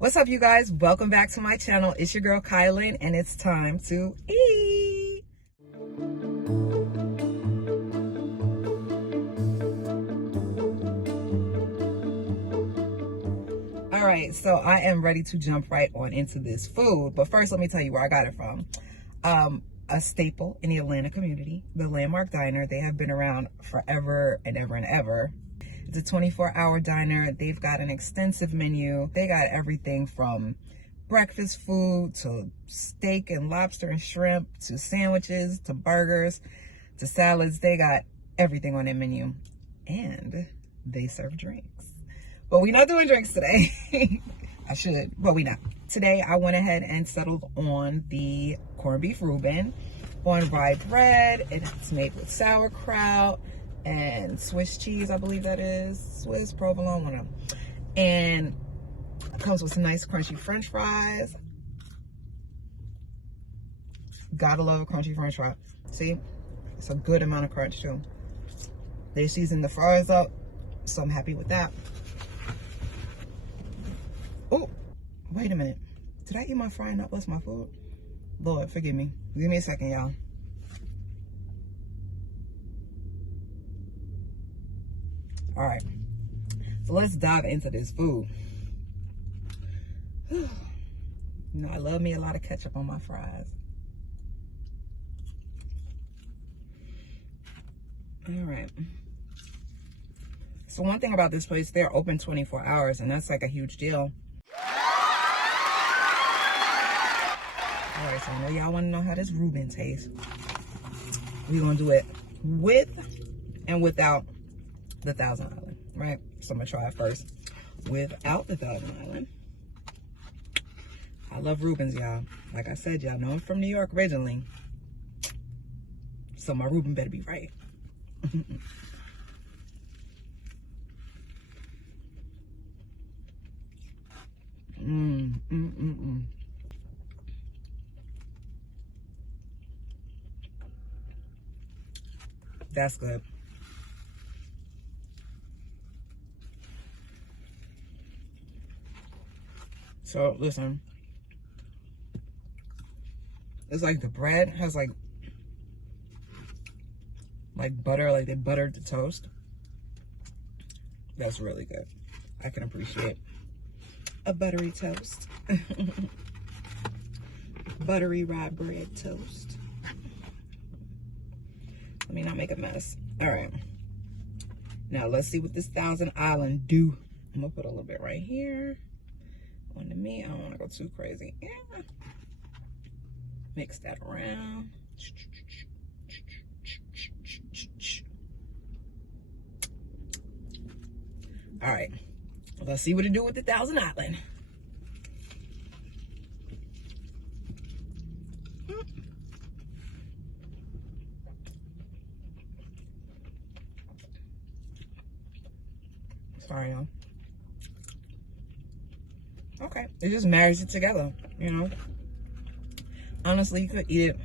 What's up, you guys? Welcome back to my channel. It's your girl Kailynn, and it's time to eat. All right, so I am ready to jump right on into this food. But first, let me tell you where I got it from. A staple in the Atlanta community, the Landmark Diner. They have been around forever and ever and ever. It's a 24-hour diner. They've got an extensive menu. They got everything from breakfast food to steak and lobster and shrimp to sandwiches to burgers to salads. They got everything on their menu. And they serve drinks. But we're not doing drinks today. I should, but we not. Today, I went ahead and settled on the corned beef Reuben on rye bread. It's made with sauerkraut and Swiss cheese, I believe that is. Swiss, provolone, one of them. And it comes with some nice crunchy french fries. Gotta love a crunchy french fry. See? It's a good amount of crunch too. They seasoned the fries up, so I'm happy with that. Oh, wait a minute. Did I eat my fry and not bless my food? Lord, forgive me. Give me a second, y'all. All right, so let's dive into this food. You know, I love me a lot of ketchup on my fries. All right. So one thing about this place, they're open 24 hours, and that's like a huge deal. All right, so I know y'all want to know how this Reuben tastes. We're going to do it with and without the Thousand Island, right? So I'm gonna try it first without the Thousand Island. I love Reubens, y'all. Like I said, y'all know I'm from New York originally, so my Reuben better be right. That's good. So listen, it's like the bread has like butter, like they buttered the toast. That's really good. I can appreciate a buttery toast. Buttery rye bread toast. Let me not make a mess. All right. Now let's see what this Thousand Island do. I'm gonna put a little bit right here. On the meat, I don't want to go too crazy. Yeah. Mix that around. All right, let's see what it do with the Thousand Island. Sorry, y'all. Okay, it just marries it together, you know. Honestly, you could eat it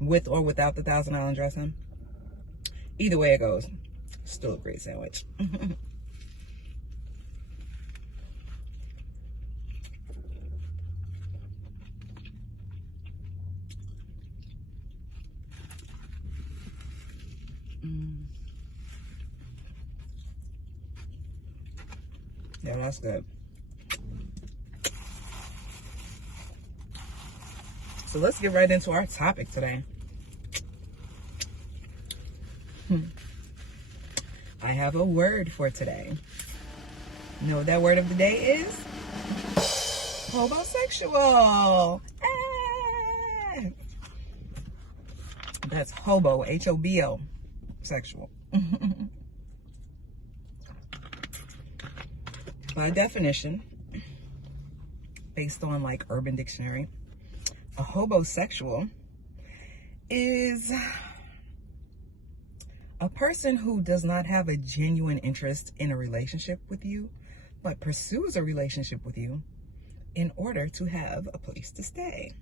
with or without the Thousand Island dressing. Either way it goes, still a great sandwich. Yeah, that's good. So let's get right into our topic today. I have a word for today. You know what that word of the day is? HOBO-Seggsual. Ah! That's hobo, H-O-B-O, sexual. By definition, based on like Urban Dictionary, a HOBO-Seggsual is a person who does not have a genuine interest in a relationship with you, but pursues a relationship with you in order to have a place to stay.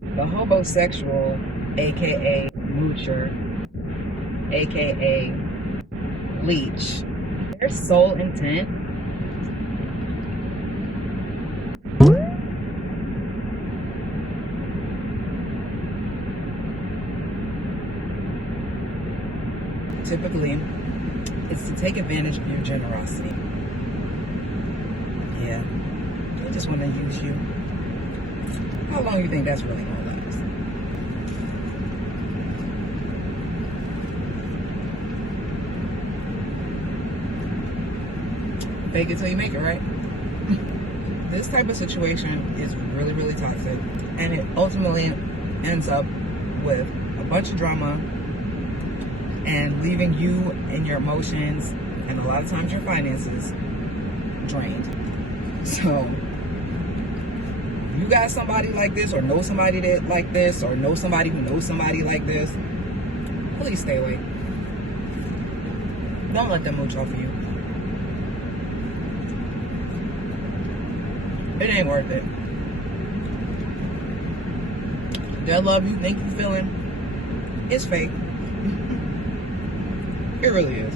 The HOBO-Seggsual, aka moocher, aka leech. Their sole intent typically is to take advantage of your generosity. Yeah, they just want to use you. How long do you think that's really gonna last? Fake it till you make it, right? This type of situation is really, really toxic, and it ultimately ends up with a bunch of drama and leaving you and your emotions and a lot of times your finances drained. So you got somebody like this, or know somebody that like this, or know somebody who knows somebody like this, please stay away. Don't let them mooch off of you. It ain't worth it. That love you think you feeling is fake. It really is.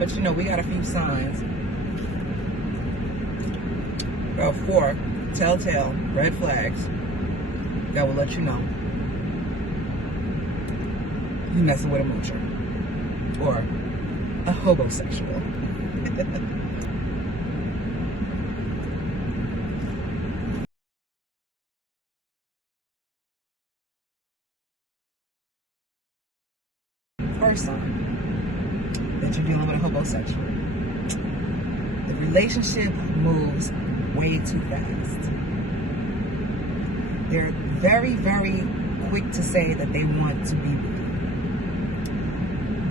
But you know, we got a few signs. Well, 4 telltale red flags that will let you know you messing with a moocher or a HOBO-Seggsual. First sign that you're dealing with a HOBO-Seggsual. The relationship moves way too fast. They're very, very quick to say that they want to be with you.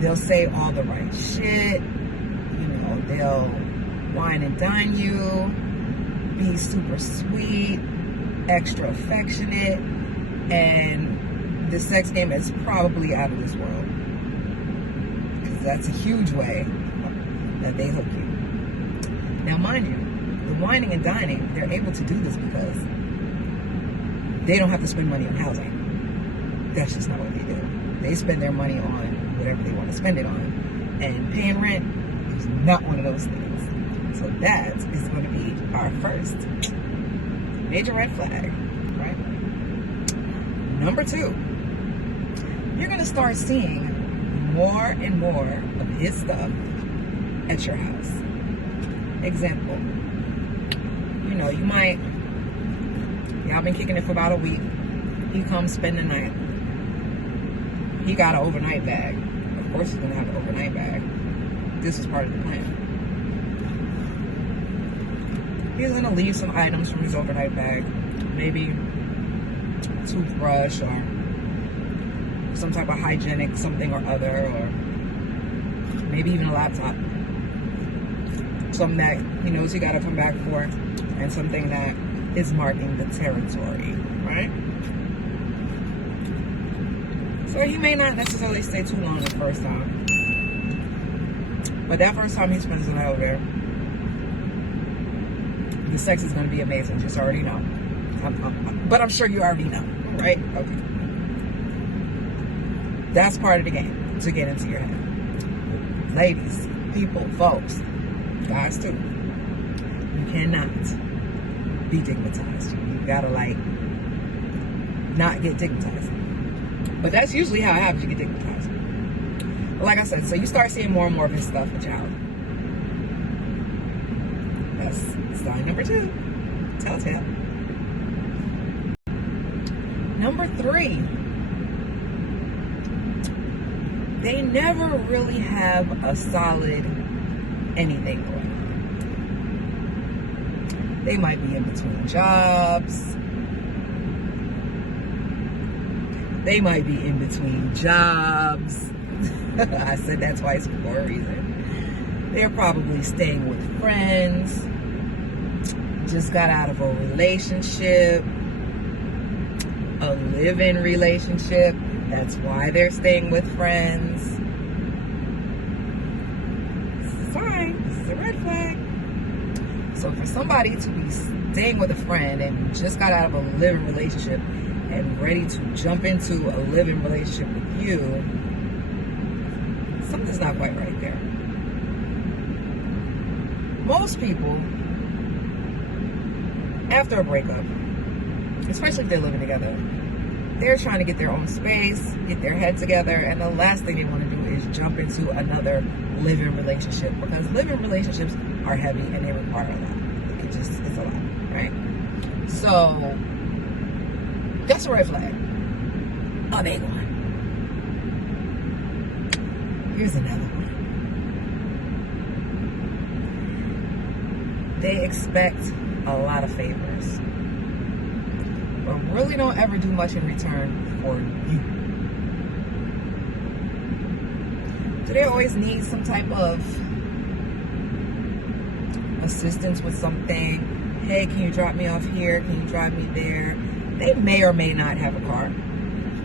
They'll say all the right shit. You know, they'll wine and dine you, be super sweet, extra affectionate, and the sex game is probably out of this world. Because that's a huge way that they hook you. Now, mind you, the whining and dining, they're able to do this because they don't have to spend money on housing. That's just not what they do. They spend their money on whatever they want to spend it on. And paying rent is not one of those things. So that is going to be our first major red flag, right? Number 2, you're going to start seeing more and more of his stuff at your house. Example, you know, you might, y'all been kicking it for about a week. He comes spend the night. He got an overnight bag. Of course he's gonna have an overnight bag. This is part of the plan. He's gonna leave some items from his overnight bag. Maybe a toothbrush or some type of hygienic something or other, or maybe even a laptop. Something that he knows he gotta come back for, and something that is marking the territory, right? So he may not necessarily stay too long the first time, but that first time he spends in the elevator, the sex is going to be amazing. Just already know. But I'm sure you already know, right? Okay. That's part of the game, to get into your head. Ladies, people, folks, guys too. You cannot be dignitized. You gotta, like, not get dignitized. But that's usually how it happens. You get dignitized. But like I said, so you start seeing more and more of his stuff at your house. That's sign number 2. Telltale. Number 3. They never really have a solid anything going on. They might be in between jobs. They might be in between jobs. I said that twice for a reason. They're probably staying with friends. Just got out of a relationship. A live-in relationship. That's why they're staying with friends. Fine. This is a red flag. So for somebody to be staying with a friend and just got out of a live-in relationship and ready to jump into a live-in relationship with you, something's not quite right there. Most people, after a breakup, especially if they're living together, they're trying to get their own space, get their head together, and the last thing they want to do is jump into another living relationship, because living relationships are heavy and they require a lot. It's a lot, right? So that's a red flag. A big one. Here's another one. They expect a lot of favors, but really don't ever do much in return for you. Do they always need some type of assistance with something? Hey, can you drop me off here? Can you drive me there? They may or may not have a car.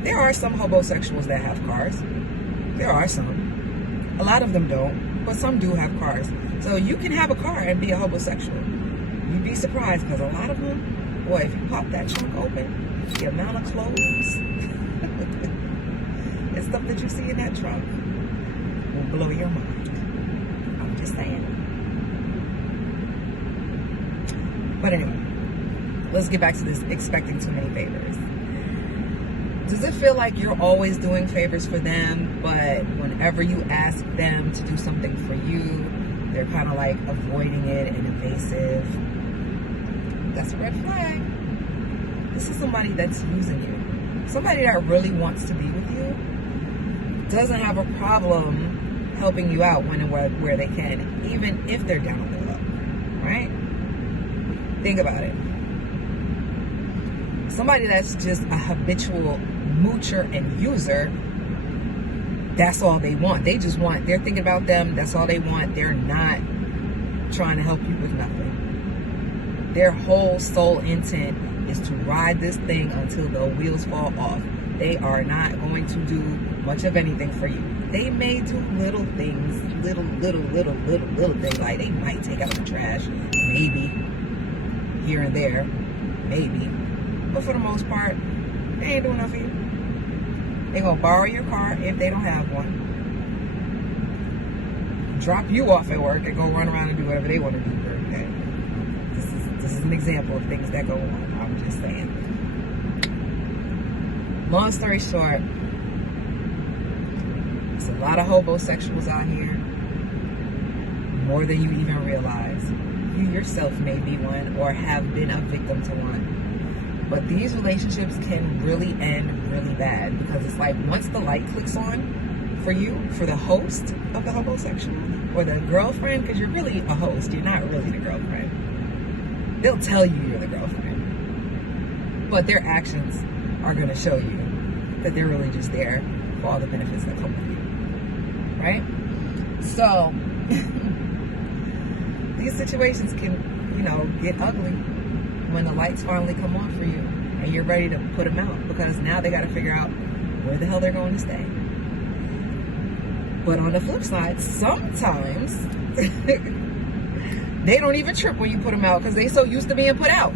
There are some HOBO-Seggsuals that have cars. There are some. A lot of them don't, but some do have cars. So you can have a car and be a HOBO-Seggsual. You'd be surprised, because a lot of them, boy, if you pop that trunk open, the amount of clothes and stuff that you see in that trunk will blow your mind. I'm just saying. But anyway, let's get back to this expecting too many favors. Does it feel like you're always doing favors for them, but whenever you ask them to do something for you, they're kind of like avoiding it and evasive? That's a red flag. This is somebody that's using you. Somebody that really wants to be with you doesn't have a problem helping you out when and where they can, even if they're down on their luck, right? Think about it. Somebody that's just a habitual moocher and user, that's all they want. They're thinking about them, that's all they want. They're not trying to help you with nothing. Their whole sole intent is to ride this thing until the wheels fall off. They are not going to do much of anything for you. They may do little things, little things. Like they might take out the trash, maybe, here and there, maybe. But for the most part, they ain't doing nothing for you. They're going to borrow your car if they don't have one. Drop you off at work and go run around and do whatever they want to do during the day. This is an example of things that go on. I'm just saying. Long story short, there's a lot of HOBO-Seggsuals out here. More than you even realize. You yourself may be one or have been a victim to one. But these relationships can really end really bad, because it's like once the light clicks on for you, for the host of the HOBO-Seggsual or the girlfriend, because you're really a host, you're not really the girlfriend. They'll tell you you're the girlfriend, but their actions are going to show you that they're really just there for all the benefits that come with you, right? So these situations can, get ugly when the lights finally come on for you and you're ready to put them out, because now they got to figure out where the hell they're going to stay. But on the flip side, sometimes they don't even trip when you put them out, because they so used to being put out.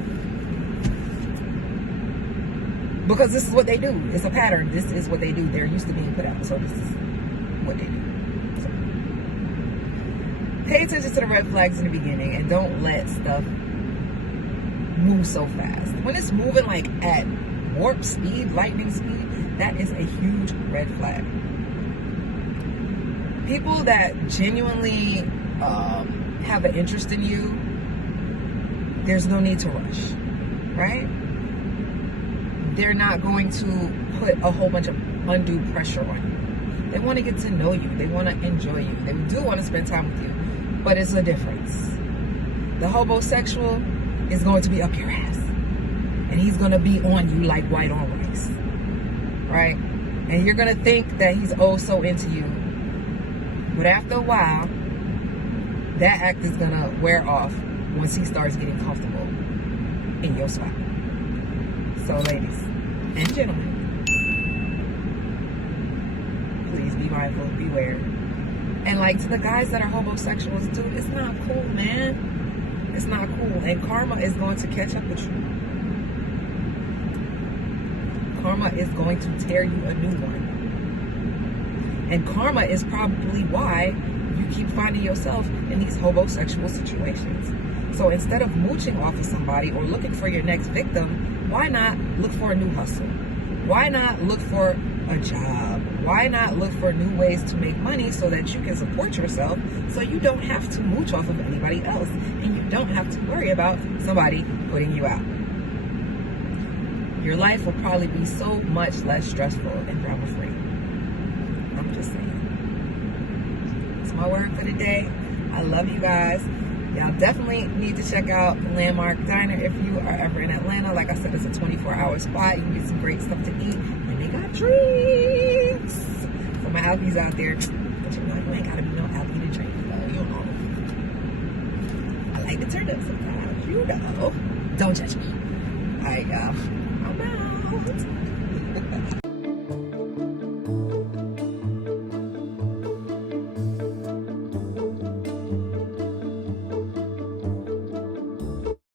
Because this is what they do. It's a pattern. This is what they do. They're used to being put out, so this is what they do. So, pay attention to the red flags in the beginning and don't let stuff move so fast. When it's moving like at warp speed, lightning speed, that is a huge red flag. People that genuinely have an interest in you, there's no need to rush, right? They're not going to put a whole bunch of undue pressure on you. They want to get to know you. They want to enjoy you. They do want to spend time with you, but it's a difference. The HOBO-Seggsual is going to be up your ass, and he's going to be on you like white on rice, right? And you're going to think that he's oh so into you, but after a while, that act is going to wear off once he starts getting comfortable in your spot. So ladies and gentlemen, please be mindful, beware. And like to the guys that are HOBO-Seggsuals, dude, it's not cool, man. It's not cool. And karma is going to catch up with you. Karma is going to tear you a new one. And karma is probably why you keep finding yourself in these HOBO-Seggsual situations. So instead of mooching off of somebody or looking for your next victim, why not look for a new hustle? Why not look for a job? Why not look for new ways to make money so that you can support yourself, so you don't have to mooch off of anybody else and you don't have to worry about somebody putting you out? Your life will probably be so much less stressful and drama free. I'm just saying. That's my word for the day. I love you guys. Y'all definitely need to check out Landmark Diner if you are ever in Atlanta. Like I said, it's a 24-hour spot. You can get some great stuff to eat. And they got drinks. For my alkies out there, but you know, you ain't got to be no alky to drink. You know. I like to turn up sometimes. You know. Don't judge me. All right, y'all. I'm out.